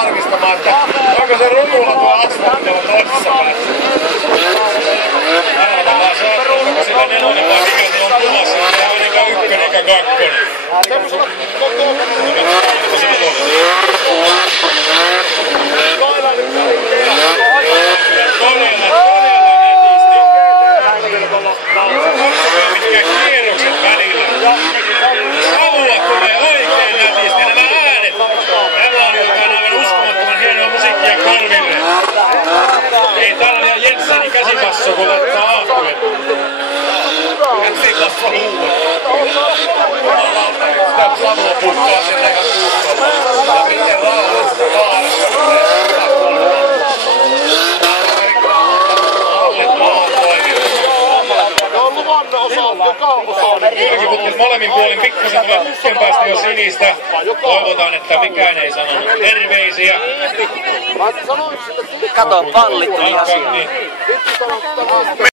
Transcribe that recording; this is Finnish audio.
Tarkistamaan, että onko se rutulla tuo asfaltilla toisessa päässä. Arvataan se, onko sillä nelonen vai mikä se on kuvassa, että ei ole eikä ykkönen eikä kakkonen. Semmoisella mitkä kierrokset välillä. Savua tulee oikein nätisti ja nämä äänet. Nämä on jotain aivan uskomattoman hienoa musiikkia korville. Ei täällä vielä Jenssenin käsipasso, kun laittaa aahtojen. Käsipasso huuaa. Sitä savua puttaa sinne ihan kuulolla. Ja miten rauhallista kaaressa Jyrki putkut molemmin puolin pikkusen tulee putken päästä jo sinistä. Toivotaan, että mikään ei sanonut terveisiä. Kato, pallit tuli.